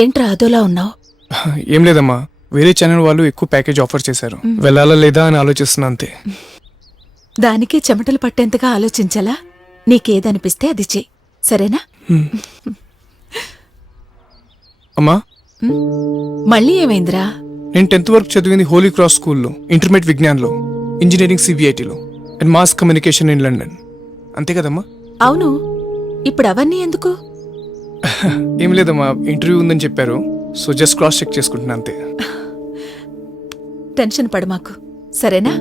ఏంట్రా అదోలా ఉన్నావు? ఏం లేదమ్మా, వేరే ఛానల్ వాళ్ళు ఎక్కువ ప్యాకేజ్ ఆఫర్ చేశారు. వెళ్ళాలా లేదా అని ఆలోచిస్తున్నా అంతే. దానికే చెమటలు పట్టేంతగా ఆలోచించాలా? నీకేదనిపిస్తే అది చెయ్యి, సరేనా? అమ్మా, మళ్ళీ ఏమైందిరా? నేను 10th వరకు చదివింది హోలీ క్రాస్ స్కూల్లో, ఇంటర్మీడియట్ విజ్ఞాన్లో, ఇంజనీరింగ్ సిబిఐటిలో and mass communication in London. అంతే కదమ్మా? అవును, ఇప్పుడు అవన్నీ ఎందుకు? ఏం లేదమ్మా, ఇంటర్వ్యూ ఉందని చెప్పారు, సో జస్ట్ క్రాస్ చెక్ చేసుకుంటున్నా అంతే. టెన్షన్ పడు మాకు, సరేనా?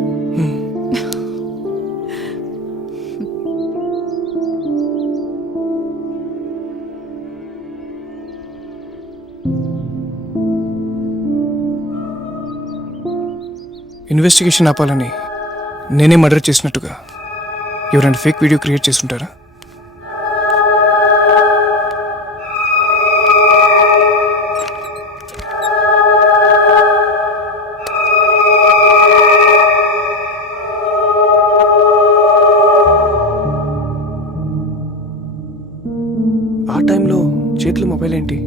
ఇన్వెస్టిగేషన్ ఆపాలని నేనే మర్డర్ చేసినట్టుగా ఎవరైనా ఫేక్ వీడియో క్రియేట్ చేస్తుంటారా? ఆ టైంలో చేతిలో మొబైల్ ఏంటి?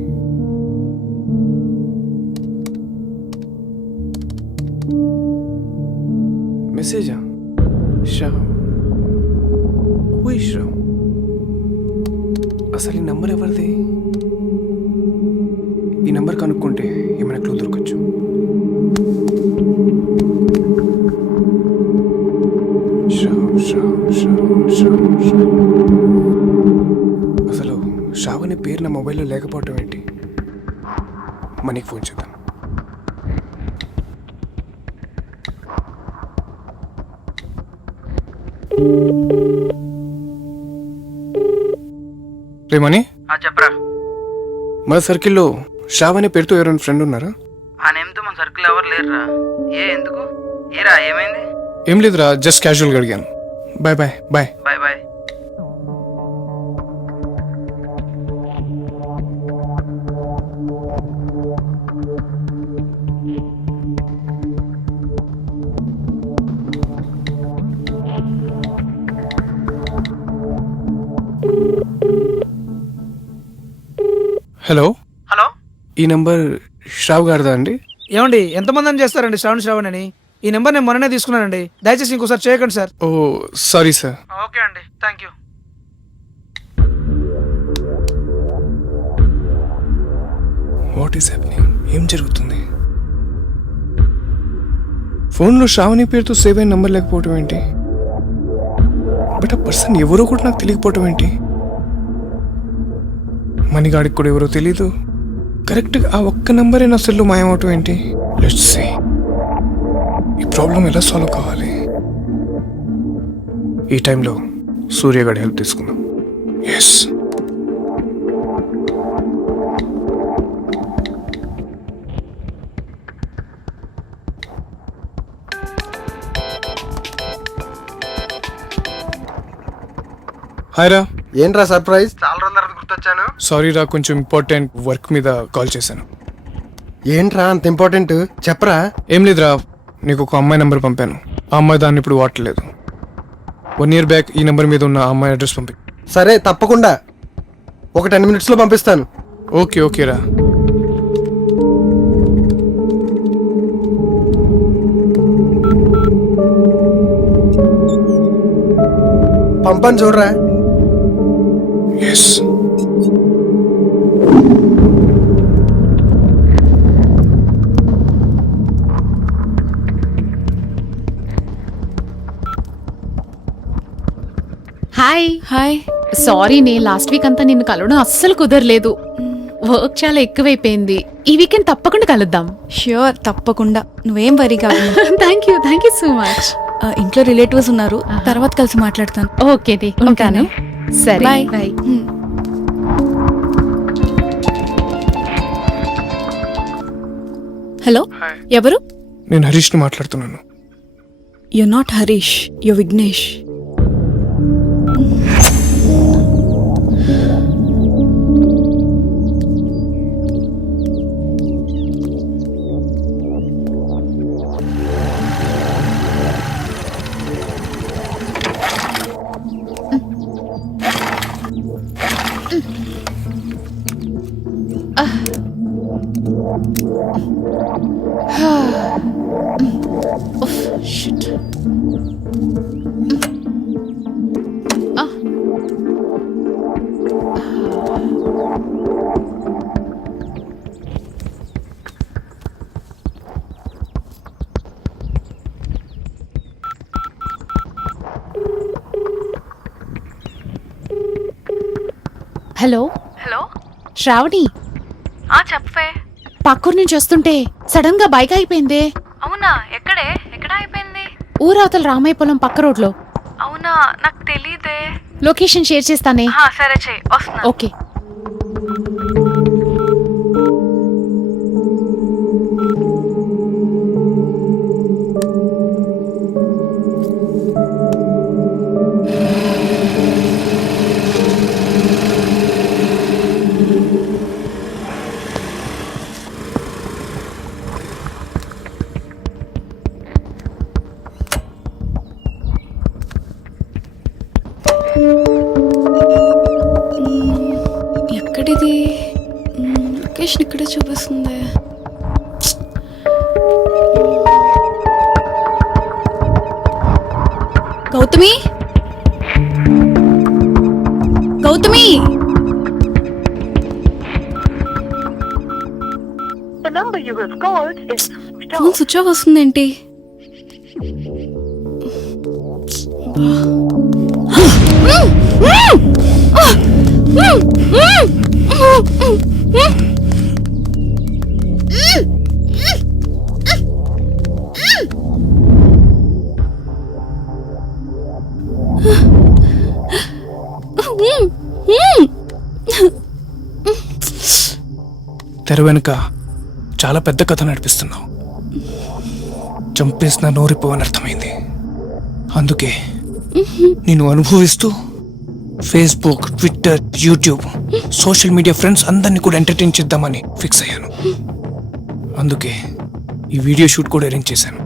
మెసేజా? Shrav, who is Shrav? అసలు ఈ నంబర్ ఎవరిది? ఈ నంబర్ కనుక్కుంటే ఏమైనా క్లూ దొరకచ్చు. అసలు శ్రావ్ అనే పేరు నా మొబైల్లో లేకపోవటం ఏంటి? మనీకి ఫోన్ చేద్దాం. రేమని చెప్పరా. మన సర్కిల్లో శ్రావ్ అనే పేరుతో ఎవరైనా ఫ్రెండ్ ఉన్నారా? ఆ నేమ్తో మన సర్కిల్ ఎవరు లేరురా. ఎందుకు? ఏరా ఏమైంది? ఏం లేదురా, జస్ట్ క్యాజువల్గా అడిగాను. Bye bye bye bye bye. Hello, hello, ఈ నంబర్ శ్రావ్ గారిదా అండి? ఏమండి, ఎంతమంది అని చేస్తారండి శ్రావణ్ అని? ఈ నెంబర్ నేను మొన్ననే తీసుకున్నానండి, దయచేసి ఇంకోసారి చేయకండి సార్. ఓ సారీ సార్. ఓకే అండి, thank you. What is happening? ఏం జరుగుతుంది? ఫోన్లో శ్రావణి పేరుతో సేవ్ అయిన నంబర్ లేకపోవటం ఏంటి? బట్ ఆ పర్సన్ ఎవరో కూడా నాకు తెలియకపోవటం ఏంటి? మణిగాడికి కూడా ఎవరో తెలీదు. కరెక్ట్గా ఆ ఒక్క నంబరే నా సెల్లో మాయమవటం ఏంటి? లెట్స్ సీ, ఈ ప్రాబ్లం ఎలా సాల్వ్ కావాలి? ఈ టైంలో సూర్యగాడి హెల్ప్ తీసుకుందాం. ఎస్, హాయ్ రా. ఏంట్రా సర్ప్రైజ్? చాలా రోజుల తర్వాత గుర్తొచ్చాను. సారీ రా, కొంచెం ఇంపార్టెంట్ వర్క్ మీద కాల్ చేశాను. ఏంట్రా అంత ఇంపార్టెంట్? చెప్పరా. ఏం లేదురా, నీకు ఒక అమ్మాయి నెంబర్ పంపాను. ఆ అమ్మాయి దాన్ని ఇప్పుడు వాడలేదు. 1 year బ్యాక్ ఈ నెంబర్ మీద ఉన్న ఆ అమ్మాయి అడ్రస్ పంపి. సరే, తప్పకుండా ఒక 10 minutesలో పంపిస్తాను. ఓకే ఓకే రా. పంపని చూడరా. Yes, hi hi. సారీ, నేను లాస్ట్ వీక్ అంతా నిన్ను కలవడం అస్సలు కుదరలేదు. వర్క్ చాలా ఎక్కువైపోయింది. ఈ వీకెండ్ తప్పకుండా కలుద్దాం. ష్యూర్, తప్పకుండా. నువ్వేం వరీ కాదు. Thank you so much. ఇంట్లో రిలేటివ్స్ ఉన్నారు, తర్వాత కలిసి మాట్లాడతాను. ఓకే ది, ఉంటాను. సరే, బాయ్. బాయ్. హలో, ఎవరు? నేను హరీష్ని మాట్లాడుతున్నాను. You not Harish, you Vignesh. Shit. Hello hello Shravani, చెప్పే. పక్కూరు నుంచి వస్తుంటే సడన్ గా బైక్ అయిపోయిందే. అవునా? ఎక్కడ అయిపోయింది? ఊరవతల రామయ్య పొలం పక్క రోడ్లో. అవునా, నాకు తెలీదే. లొకేషన్ షేర్ చేస్తానే. సరే చెయ్యి, వస్తున్నా. ఓకే. ఎక్కడిది? లొకేషన్ ఇక్కడే చూపిస్తుంది. Gautami, Gautami, phone switch off వస్తుందేంటి? తెర వెనుక చాలా పెద్ద కథ నడిపిస్తున్నావు. చంపేసిన నోరిపోవని అర్థమైంది. అందుకే నేను అనుభవిస్తూ Facebook, Twitter, YouTube, social media friends అందరినీ కూడా ఎంటర్టైన్ చేద్దామని ఫిక్స్ అయ్యాను. అందుకే ఈ వీడియో షూట్ కూడా అరేంజ్ చేశాను.